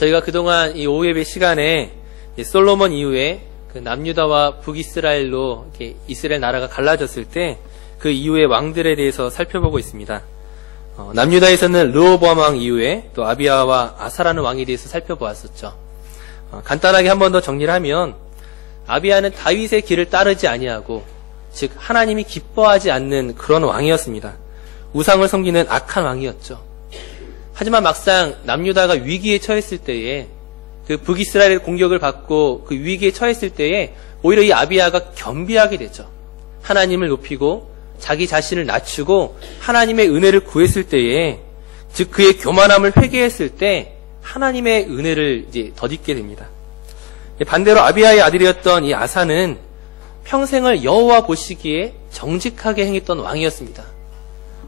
저희가 그동안 이 오후 예배 시간에 솔로몬 이후에 그 남유다와 북이스라엘로 이렇게 이스라엘 나라가 갈라졌을 때 그 이후의 왕들에 대해서 살펴보고 있습니다. 남유다에서는 르호보암 왕 이후에 또 아비야와 아사라는 왕에 대해서 살펴보았었죠. 간단하게 한 번 더 정리를 하면 아비야는 다윗의 길을 따르지 아니하고 즉 하나님이 기뻐하지 않는 그런 왕이었습니다. 우상을 섬기는 악한 왕이었죠. 하지만 막상 남유다가 위기에 처했을 때에 그 북이스라엘의 공격을 받고 그 위기에 처했을 때에 오히려 이 아비야가 겸비하게 되죠. 하나님을 높이고 자기 자신을 낮추고 하나님의 은혜를 구했을 때에 즉 그의 교만함을 회개했을 때 하나님의 은혜를 이제 덧입게 됩니다. 반대로 아비야의 아들이었던 이 아사는 평생을 여호와 보시기에 정직하게 행했던 왕이었습니다.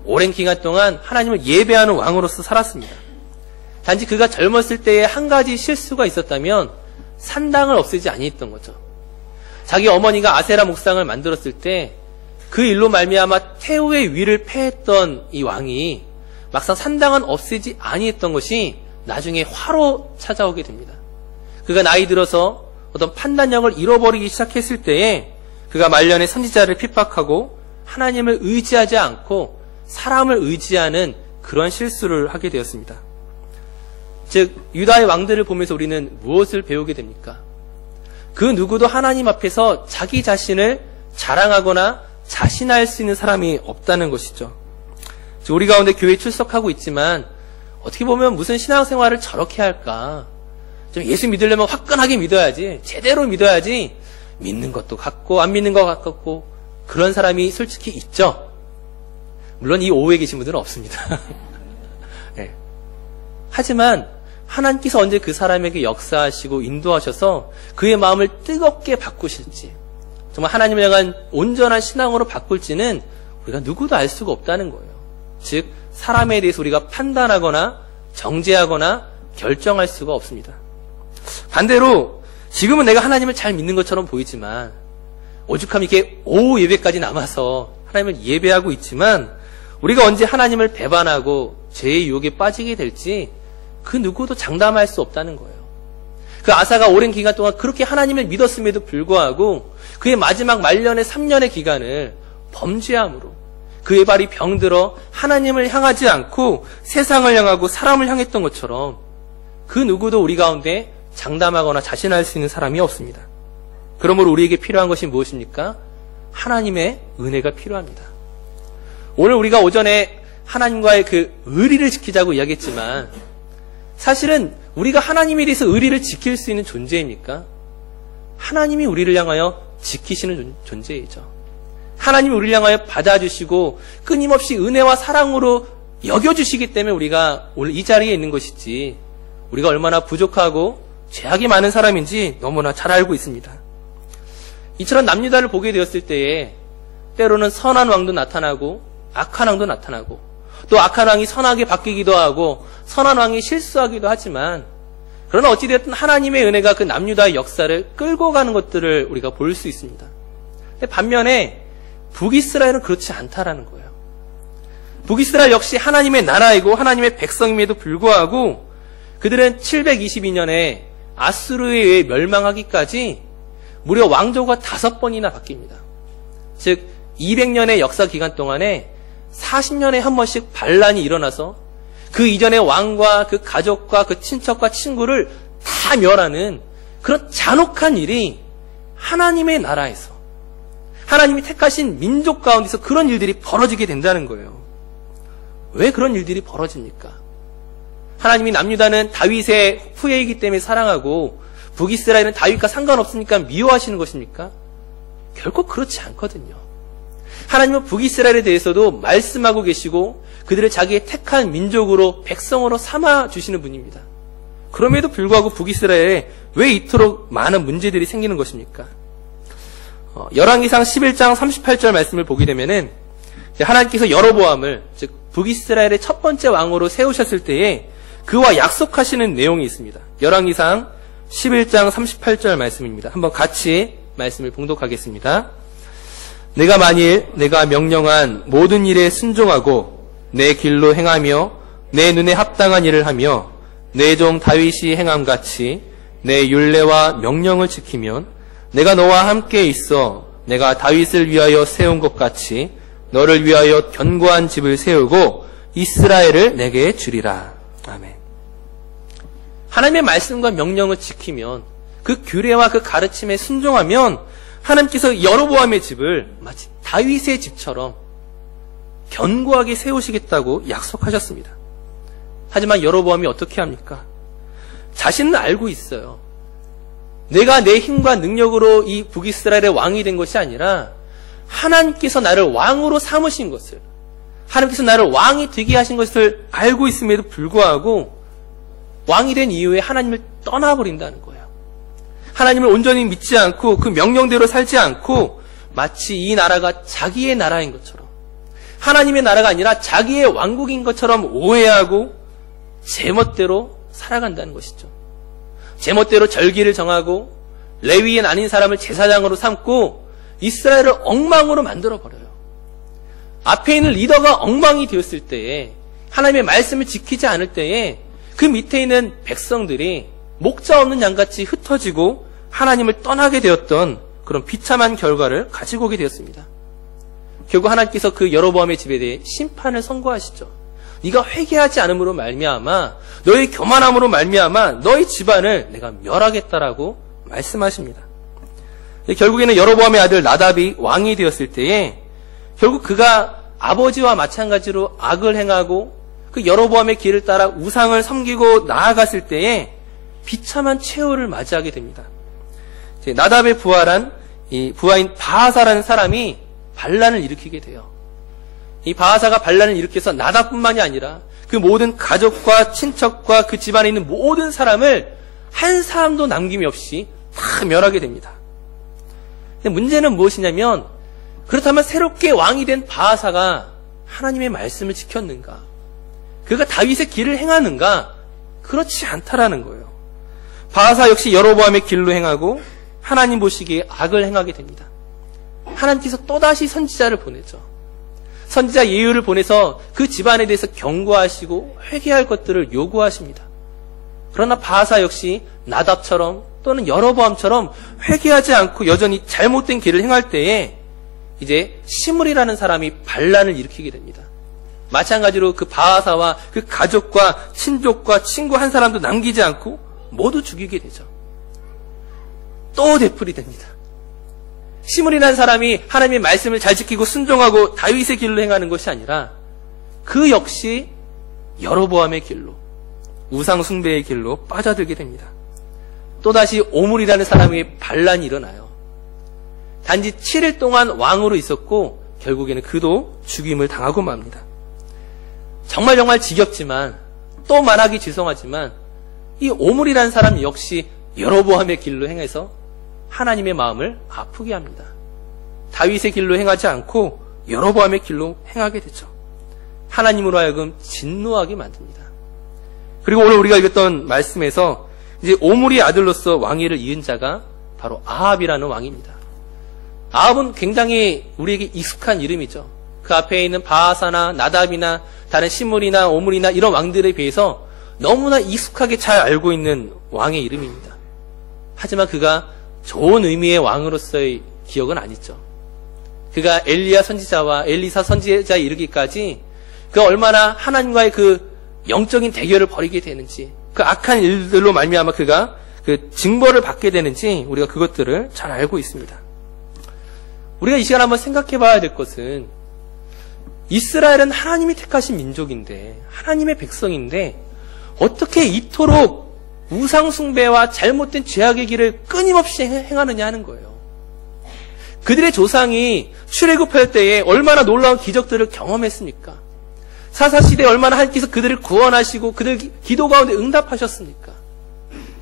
오랜 기간 동안 하나님을 예배하는 왕으로서 살았습니다. 단지 그가 젊었을 때에 한 가지 실수가 있었다면 산당을 없애지 아니했던 거죠. 자기 어머니가 아세라 목상을 만들었을 때 그 일로 말미암아 태후의 위를 패했던 이 왕이 막상 산당은 없애지 아니했던 것이 나중에 화로 찾아오게 됩니다. 그가 나이 들어서 어떤 판단력을 잃어버리기 시작했을 때에 그가 말년에 선지자를 핍박하고 하나님을 의지하지 않고 사람을 의지하는 그런 실수를 하게 되었습니다. 즉 유다의 왕들을 보면서 우리는 무엇을 배우게 됩니까? 그 누구도 하나님 앞에서 자기 자신을 자랑하거나 자신할 수 있는 사람이 없다는 것이죠. 우리 가운데 교회에 출석하고 있지만 어떻게 보면 무슨 신앙생활을 저렇게 할까? 좀 예수 믿으려면 화끈하게 믿어야지, 제대로 믿어야지 믿는 것도 같고 안 믿는 것 같고 그런 사람이 솔직히 있죠. 물론 이 오후에 계신 분들은 없습니다. 네. 하지만 하나님께서 언제 그 사람에게 역사하시고 인도하셔서 그의 마음을 뜨겁게 바꾸실지 정말 하나님을 향한 온전한 신앙으로 바꿀지는 우리가 누구도 알 수가 없다는 거예요. 즉 사람에 대해서 우리가 판단하거나 정죄하거나 결정할 수가 없습니다. 반대로 지금은 내가 하나님을 잘 믿는 것처럼 보이지만 오죽하면 이렇게 오후 예배까지 남아서 하나님을 예배하고 있지만 우리가 언제 하나님을 배반하고 죄의 유혹에 빠지게 될지 그 누구도 장담할 수 없다는 거예요. 그 아사가 오랜 기간 동안 그렇게 하나님을 믿었음에도 불구하고 그의 마지막 말년의 3년의 기간을 범죄함으로 그의 발이 병들어 하나님을 향하지 않고 세상을 향하고 사람을 향했던 것처럼 그 누구도 우리 가운데 장담하거나 자신할 수 있는 사람이 없습니다. 그러므로 우리에게 필요한 것이 무엇입니까? 하나님의 은혜가 필요합니다. 오늘 우리가 오전에 하나님과의 그 의리를 지키자고 이야기했지만 사실은 우리가 하나님에 대해서 의리를 지킬 수 있는 존재입니까? 하나님이 우리를 향하여 지키시는 존재이죠. 하나님이 우리를 향하여 받아주시고 끊임없이 은혜와 사랑으로 여겨주시기 때문에 우리가 오늘 이 자리에 있는 것이지 우리가 얼마나 부족하고 죄악이 많은 사람인지 너무나 잘 알고 있습니다. 이처럼 남유다를 보게 되었을 때에 때로는 선한 왕도 나타나고 악한 왕도 나타나고 또 악한 왕이 선하게 바뀌기도 하고 선한 왕이 실수하기도 하지만 그러나 어찌되었든 하나님의 은혜가 그 남유다의 역사를 끌고 가는 것들을 우리가 볼 수 있습니다. 반면에 북이스라엘은 그렇지 않다라는 거예요. 북이스라엘 역시 하나님의 나라이고 하나님의 백성임에도 불구하고 그들은 722년에 아수르에 의해 멸망하기까지 무려 왕조가 5번이나 바뀝니다. 즉 200년의 역사 기간 동안에 40년에 한 번씩 반란이 일어나서 그 이전의 왕과 그 가족과 그 친척과 친구를 다 멸하는 그런 잔혹한 일이 하나님의 나라에서 하나님이 택하신 민족 가운데서 그런 일들이 벌어지게 된다는 거예요. 왜 그런 일들이 벌어집니까? 하나님이 남유다는 다윗의 후예이기 때문에 사랑하고 북이스라엘은 다윗과 상관없으니까 미워하시는 것입니까? 결코 그렇지 않거든요. 하나님은 북이스라엘에 대해서도 말씀하고 계시고 그들을 자기의 택한 민족으로 백성으로 삼아주시는 분입니다. 그럼에도 불구하고 북이스라엘에 왜 이토록 많은 문제들이 생기는 것입니까? 열왕기상 11장 38절 말씀을 보게 되면은 하나님께서 여로보암을 즉 북이스라엘의 첫 번째 왕으로 세우셨을 때에 그와 약속하시는 내용이 있습니다. 열왕기상 11장 38절 말씀입니다. 한번 같이 말씀을 봉독하겠습니다. 내가 만일 내가 명령한 모든 일에 순종하고 내 길로 행하며 내 눈에 합당한 일을 하며 내 종 다윗이 행함같이 내 율례와 명령을 지키면 내가 너와 함께 있어 내가 다윗을 위하여 세운 것 같이 너를 위하여 견고한 집을 세우고 이스라엘을 내게 주리라. 아멘. 하나님의 말씀과 명령을 지키면, 그 규례와 그 가르침에 순종하면 하나님께서 여로보암의 집을 마치 다윗의 집처럼 견고하게 세우시겠다고 약속하셨습니다. 하지만 여로보암이 어떻게 합니까? 자신은 알고 있어요. 내가 내 힘과 능력으로 이 북이스라엘의 왕이 된 것이 아니라 하나님께서 나를 왕으로 삼으신 것을, 하나님께서 나를 왕이 되게 하신 것을 알고 있음에도 불구하고 왕이 된 이후에 하나님을 떠나버린다는 거예요. 하나님을 온전히 믿지 않고 그 명령대로 살지 않고 마치 이 나라가 자기의 나라인 것처럼, 하나님의 나라가 아니라 자기의 왕국인 것처럼 오해하고 제멋대로 살아간다는 것이죠. 제멋대로 절기를 정하고 레위인 아닌 사람을 제사장으로 삼고 이스라엘을 엉망으로 만들어버려요. 앞에 있는 리더가 엉망이 되었을 때에, 하나님의 말씀을 지키지 않을 때에 그 밑에 있는 백성들이 목자 없는 양같이 흩어지고 하나님을 떠나게 되었던 그런 비참한 결과를 가지고 오게 되었습니다. 결국 하나님께서 그 여로보암의 집에 대해 심판을 선고하시죠. 네가 회개하지 않음으로 말미암아, 너의 교만함으로 말미암아 너의 집안을 내가 멸하겠다라고 말씀하십니다. 결국에는 여로보암의 아들 나답이 왕이 되었을 때에 결국 그가 아버지와 마찬가지로 악을 행하고 그 여로보암의 길을 따라 우상을 섬기고 나아갔을 때에 비참한 최후를 맞이하게 됩니다. 나답의 부하인 바하사라는 사람이 반란을 일으키게 돼요. 이 바하사가 반란을 일으켜서 나답뿐만이 아니라 그 모든 가족과 친척과 그 집안에 있는 모든 사람을 한 사람도 남김이 없이 다 멸하게 됩니다. 근데 문제는 무엇이냐면, 그렇다면 새롭게 왕이 된 바하사가 하나님의 말씀을 지켰는가? 그가 다윗의 길을 행하는가? 그렇지 않다라는 거예요. 바하사 역시 여로보암의 길로 행하고 하나님 보시기에 악을 행하게 됩니다. 하나님께서 또다시 선지자를 보내죠. 선지자 예후를 보내서 그 집안에 대해서 경고하시고 회개할 것들을 요구하십니다. 그러나 바하사 역시 나답처럼 또는 여로보암처럼 회개하지 않고 여전히 잘못된 길을 행할 때에 이제 시므리라는 사람이 반란을 일으키게 됩니다. 마찬가지로 그 바하사와 그 가족과 친족과 친구 한 사람도 남기지 않고 모두 죽이게 되죠. 또 되풀이 됩니다. 시므리라는 사람이 하나님의 말씀을 잘 지키고 순종하고 다윗의 길로 행하는 것이 아니라 그 역시 여로보암의 길로, 우상 숭배의 길로 빠져들게 됩니다. 또다시 오므리라는 사람에게 반란이 일어나요. 단지 7일 동안 왕으로 있었고 결국에는 그도 죽임을 당하고 맙니다. 정말 지겹지만, 또 말하기 죄송하지만 이 오므리라는 사람 역시 여로보암의 길로 행해서 하나님의 마음을 아프게 합니다. 다윗의 길로 행하지 않고 여로보암의 길로 행하게 되죠. 하나님으로 하여금 진노하게 만듭니다. 그리고 오늘 우리가 읽었던 말씀에서 이제 오므리의 아들로서 왕위를 이은 자가 바로 아합이라는 왕입니다. 아합은 굉장히 우리에게 익숙한 이름이죠. 그 앞에 있는 바하사나 나답이나 다른 시므리나 오므리나 이런 왕들에 비해서 너무나 익숙하게 잘 알고 있는 왕의 이름입니다. 하지만 그가 좋은 의미의 왕으로서의 기억은 아니죠. 그가 엘리야 선지자와 엘리사 선지자에 이르기까지 그가 얼마나 하나님과의 그 영적인 대결을 벌이게 되는지, 그 악한 일들로 말미암아 그가 그 징벌을 받게 되는지 우리가 그것들을 잘 알고 있습니다. 우리가 이 시간 한번 생각해 봐야 될 것은, 이스라엘은 하나님이 택하신 민족인데, 하나님의 백성인데 어떻게 이토록 우상 숭배와 잘못된 죄악의 길을 끊임없이 행하느냐 하는 거예요. 그들의 조상이 출애굽할 때에 얼마나 놀라운 기적들을 경험했습니까? 사사시대에 얼마나 하나님께서 그들을 구원하시고 그들 기도 가운데 응답하셨습니까?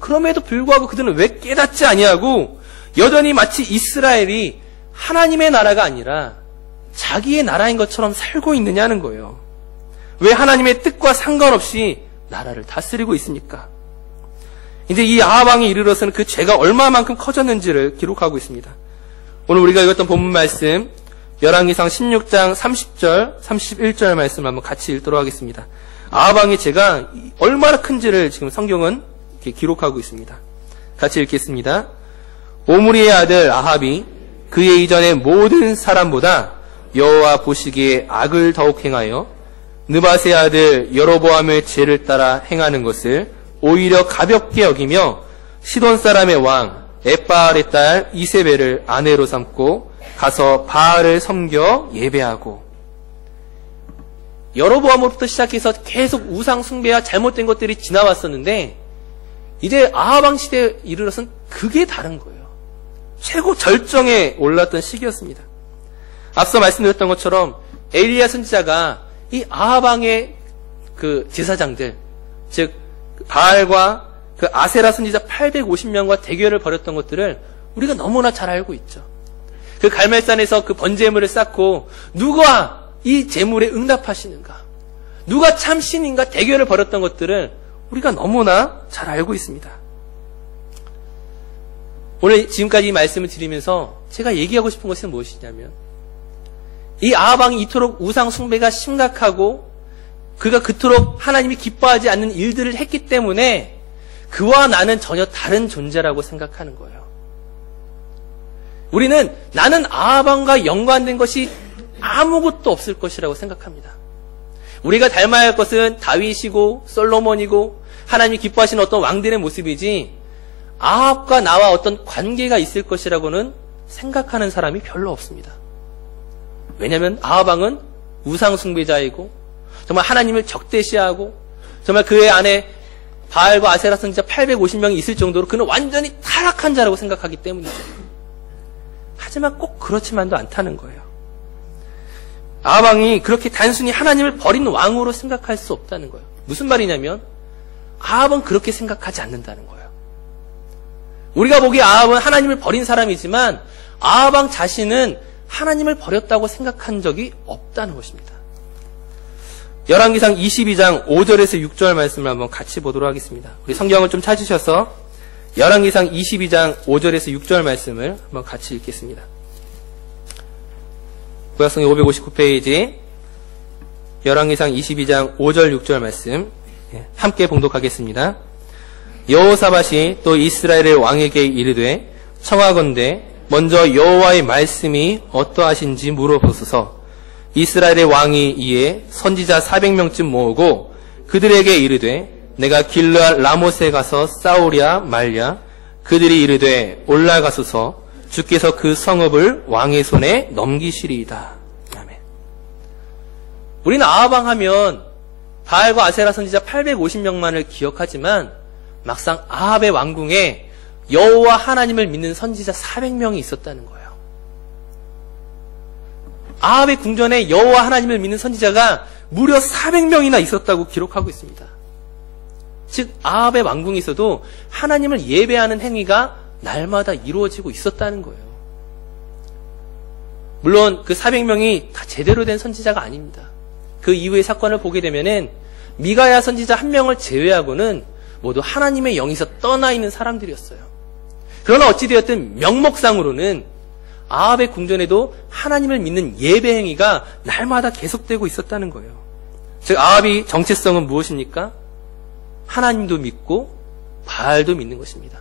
그럼에도 불구하고 그들은 왜 깨닫지 아니하고 여전히 마치 이스라엘이 하나님의 나라가 아니라 자기의 나라인 것처럼 살고 있느냐는 거예요. 왜 하나님의 뜻과 상관없이 나라를 다스리고 있습니까? 이제 이 아합 왕에 이르러서는 그 죄가 얼마만큼 커졌는지를 기록하고 있습니다. 오늘 우리가 읽었던 본문 말씀 열왕기상 16장 30절 31절 말씀 한번 같이 읽도록 하겠습니다. 아합 왕의 죄가 얼마나 큰지를 지금 성경은 이렇게 기록하고 있습니다. 같이 읽겠습니다. 오므리의 아들 아합이 그의 이전의 모든 사람보다 여호와 보시기에 악을 더욱 행하여 느밧의 아들 여로보암의 죄를 따라 행하는 것을 오히려 가볍게 여기며 시돈 사람의 왕 엣바알의 딸 이세벨을 아내로 삼고 가서 바알을 섬겨 예배하고. 여로보암으로부터 시작해서 계속 우상 숭배와 잘못된 것들이 지나왔었는데 이제 아합 왕 시대에 이르러선 그게 다른 거예요. 최고 절정에 올랐던 시기였습니다. 앞서 말씀드렸던 것처럼 엘리야 선지자가 이 아합 왕의 그 제사장들, 즉 바알과 그 아세라 선지자 850명과 대결을 벌였던 것들을 우리가 너무나 잘 알고 있죠. 그 갈멜산에서 그 번제물을 쌓고 누가 이 제물에 응답하시는가, 누가 참 신인가 대결을 벌였던 것들을 우리가 너무나 잘 알고 있습니다. 오늘 지금까지 이 말씀을 드리면서 제가 얘기하고 싶은 것은 무엇이냐면 이 아합 왕이 이토록 우상 숭배가 심각하고 그가 그토록 하나님이 기뻐하지 않는 일들을 했기 때문에 그와 나는 전혀 다른 존재라고 생각하는 거예요. 우리는 나는 아합 왕과 연관된 것이 아무것도 없을 것이라고 생각합니다. 우리가 닮아야 할 것은 다윗이고 솔로몬이고 하나님이 기뻐하시는 어떤 왕들의 모습이지 아합과 나와 어떤 관계가 있을 것이라고는 생각하는 사람이 별로 없습니다. 왜냐하면 아합 왕은 우상 숭배자이고 정말 하나님을 적대시하고 정말 그의 안에 바알과 아세라 선지자 850명이 있을 정도로 그는 완전히 타락한 자라고 생각하기 때문이죠. 하지만 꼭 그렇지만도 않다는 거예요. 아합 왕이 그렇게 단순히 하나님을 버린 왕으로 생각할 수 없다는 거예요. 무슨 말이냐면 아합은 그렇게 생각하지 않는다는 거예요. 우리가 보기에 아합은 하나님을 버린 사람이지만 아합 왕 자신은 하나님을 버렸다고 생각한 적이 없다는 것입니다. 열왕기상 22장 5절에서 6절 말씀을 한번 같이 보도록 하겠습니다. 우리 성경을 좀 찾으셔서 열왕기상 22장 5절에서 6절 말씀을 한번 같이 읽겠습니다. 구약성의 559페이지 열왕기상 22장 5절 6절 말씀 함께 봉독하겠습니다. 여호사밧이 또 이스라엘의 왕에게 이르되 청하건대 먼저 여호와의 말씀이 어떠하신지 물어보소서. 이스라엘의 왕이 이에 선지자 400명쯤 모으고 그들에게 이르되 내가 길르앗 라못에 가서 싸우랴 말랴. 그들이 이르되 올라가소서. 주께서 그 성읍을 왕의 손에 넘기시리이다. 아멘. 우리는 아합 왕 하면 바알과 아세라 선지자 850명만을 기억하지만 막상 아합의 왕궁에 여호와 하나님을 믿는 선지자 400명이 있었다는 거예요. 아합의 궁전에 여호와 하나님을 믿는 선지자가 무려 400명이나 있었다고 기록하고 있습니다. 즉 아합의 왕궁에서도 하나님을 예배하는 행위가 날마다 이루어지고 있었다는 거예요. 물론 그 400명이 다 제대로 된 선지자가 아닙니다. 그 이후의 사건을 보게 되면은 미가야 선지자 한 명을 제외하고는 모두 하나님의 영에서 떠나 있는 사람들이었어요. 그러나 어찌되었든 명목상으로는 아합의 궁전에도 하나님을 믿는 예배 행위가 날마다 계속되고 있었다는 거예요. 즉 아합이 정체성은 무엇입니까? 하나님도 믿고 바알도 믿는 것입니다.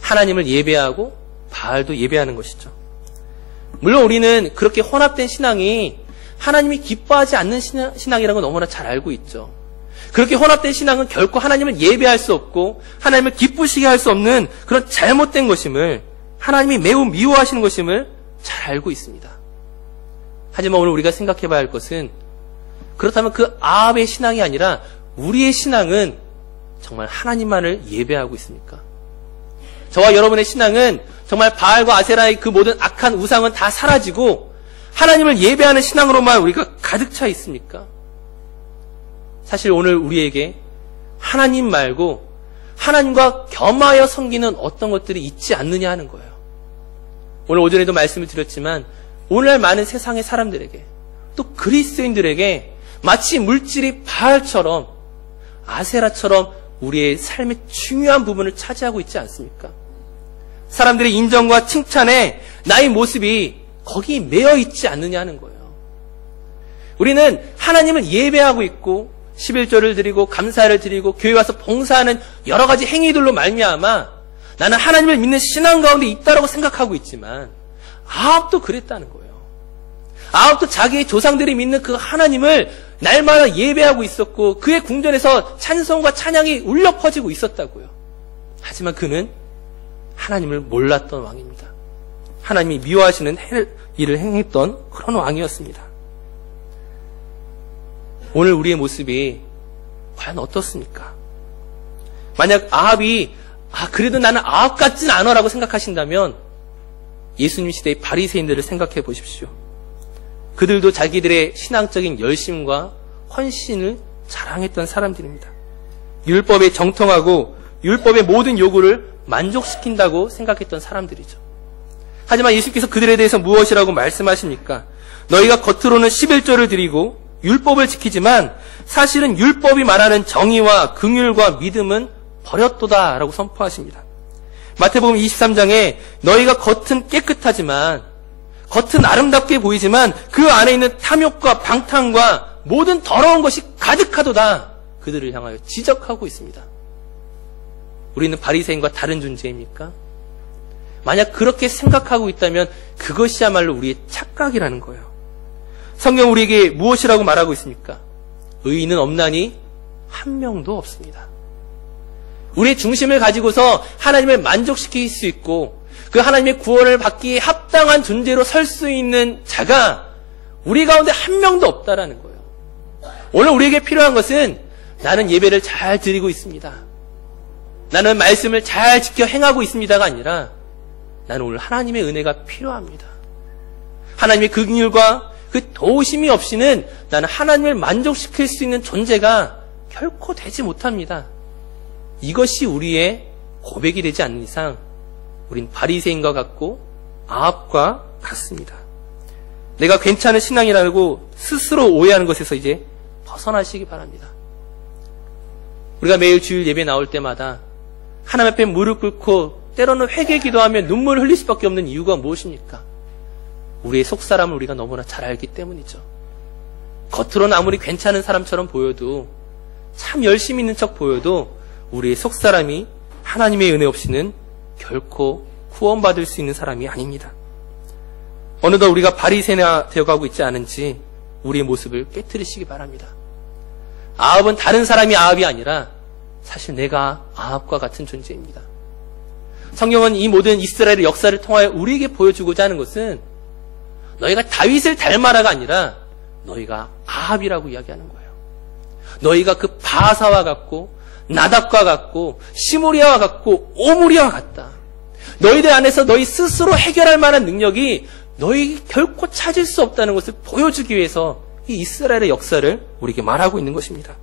하나님을 예배하고 바알도 예배하는 것이죠. 물론 우리는 그렇게 혼합된 신앙이 하나님이 기뻐하지 않는 신앙이라는 걸 너무나 잘 알고 있죠. 그렇게 혼합된 신앙은 결코 하나님을 예배할 수 없고 하나님을 기쁘시게 할 수 없는 그런 잘못된 것임을, 하나님이 매우 미워하시는 것임을 잘 알고 있습니다. 하지만 오늘 우리가 생각해 봐야 할 것은, 그렇다면 그 아합의 신앙이 아니라 우리의 신앙은 정말 하나님만을 예배하고 있습니까? 저와 여러분의 신앙은 정말 바알과 아세라의 그 모든 악한 우상은 다 사라지고 하나님을 예배하는 신앙으로만 우리가 가득 차 있습니까? 사실 오늘 우리에게 하나님 말고 하나님과 겸하여 섬기는 어떤 것들이 있지 않느냐 하는 거예요. 오늘 오전에도 말씀을 드렸지만 오늘날 많은 세상의 사람들에게, 또 그리스도인들에게 마치 물질이 바알처럼 아세라처럼 우리의 삶의 중요한 부분을 차지하고 있지 않습니까? 사람들의 인정과 칭찬에 나의 모습이 거기 매여 있지 않느냐 하는 거예요. 우리는 하나님을 예배하고 있고 11조를 드리고 감사를 드리고 교회 와서 봉사하는 여러 가지 행위들로 말미암아 나는 하나님을 믿는 신앙 가운데 있다라고 생각하고 있지만 아합도 그랬다는 거예요. 아합도 자기의 조상들이 믿는 그 하나님을 날마다 예배하고 있었고 그의 궁전에서 찬송과 찬양이 울려 퍼지고 있었다고요. 하지만 그는 하나님을 몰랐던 왕입니다. 하나님이 미워하시는 일을 행했던 그런 왕이었습니다. 오늘 우리의 모습이 과연 어떻습니까? 만약 아합이 그래도 나는 아합 같진 않아라고 생각하신다면 예수님 시대의 바리새인들을 생각해 보십시오. 그들도 자기들의 신앙적인 열심과 헌신을 자랑했던 사람들입니다. 율법에 정통하고 율법의 모든 요구를 만족시킨다고 생각했던 사람들이죠. 하지만 예수께서 그들에 대해서 무엇이라고 말씀하십니까? 너희가 겉으로는 11조를 드리고 율법을 지키지만 사실은 율법이 말하는 정의와 긍휼과 믿음은 버렸도다 라고 선포하십니다. 마태복음 23장에 너희가 겉은 깨끗하지만 겉은 아름답게 보이지만 그 안에 있는 탐욕과 방탕과 모든 더러운 것이 가득하도다 그들을 향하여 지적하고 있습니다. 우리는 바리새인과 다른 존재입니까? 만약 그렇게 생각하고 있다면 그것이야말로 우리의 착각이라는 거예요. 성경 우리에게 무엇이라고 말하고 있습니까? 의인은 없나니 한 명도 없습니다. 우리의 중심을 가지고서 하나님을 만족시킬 수 있고 그 하나님의 구원을 받기에 합당한 존재로 설 수 있는 자가 우리 가운데 한 명도 없다라는 거예요. 오늘 우리에게 필요한 것은 나는 예배를 잘 드리고 있습니다. 나는 말씀을 잘 지켜 행하고 있습니다가 아니라 나는 오늘 하나님의 은혜가 필요합니다. 하나님의 긍휼과 그 도우심이 없이는 나는 하나님을 만족시킬 수 있는 존재가 결코 되지 못합니다. 이것이 우리의 고백이 되지 않는 이상 우린 바리새인과 같고 아합과 같습니다. 내가 괜찮은 신앙이라고 스스로 오해하는 것에서 이제 벗어나시기 바랍니다. 우리가 매일 주일 예배 나올 때마다 하나님 앞에 무릎 꿇고 때로는 회개 기도하며 눈물을 흘릴 수밖에 없는 이유가 무엇입니까? 우리의 속사람을 우리가 너무나 잘 알기 때문이죠. 겉으로는 아무리 괜찮은 사람처럼 보여도 참 열심히 있는 척 보여도 우리의 속사람이 하나님의 은혜 없이는 결코 구원받을 수 있는 사람이 아닙니다. 어느덧 우리가 바리새나 되어가고 있지 않은지 우리의 모습을 깨트리시기 바랍니다. 아합은 다른 사람이 아합이 아니라 사실 내가 아합과 같은 존재입니다. 성경은 이 모든 이스라엘의 역사를 통하여 우리에게 보여주고자 하는 것은 너희가 다윗을 닮아라가 아니라 너희가 아합이라고 이야기하는 거예요. 너희가 그 바사와 같고 나답과 같고 시므리아와 같고 오므리아와 같다. 너희들 안에서 너희 스스로 해결할 만한 능력이 너희 결코 찾을 수 없다는 것을 보여주기 위해서 이 이스라엘의 역사를 우리에게 말하고 있는 것입니다.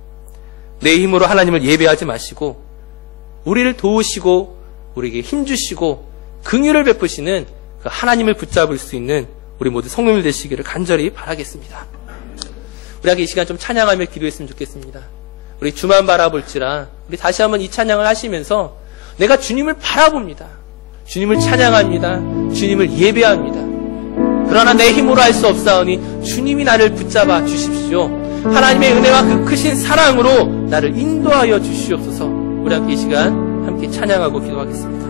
내 힘으로 하나님을 예배하지 마시고 우리를 도우시고 우리에게 힘주시고 긍휼을 베푸시는 그 하나님을 붙잡을 수 있는 우리 모두 성도들 되시기를 간절히 바라겠습니다. 우리가 이 시간 좀 찬양하며 기도했으면 좋겠습니다. 우리 주만 바라볼지라 우리 다시 한번 이 찬양을 하시면서 내가 주님을 바라봅니다. 주님을 찬양합니다. 주님을 예배합니다. 그러나 내 힘으로 할 수 없사오니 주님이 나를 붙잡아 주십시오. 하나님의 은혜와 그 크신 사랑으로 나를 인도하여 주시옵소서. 우리 함께 이 시간 함께 찬양하고 기도하겠습니다.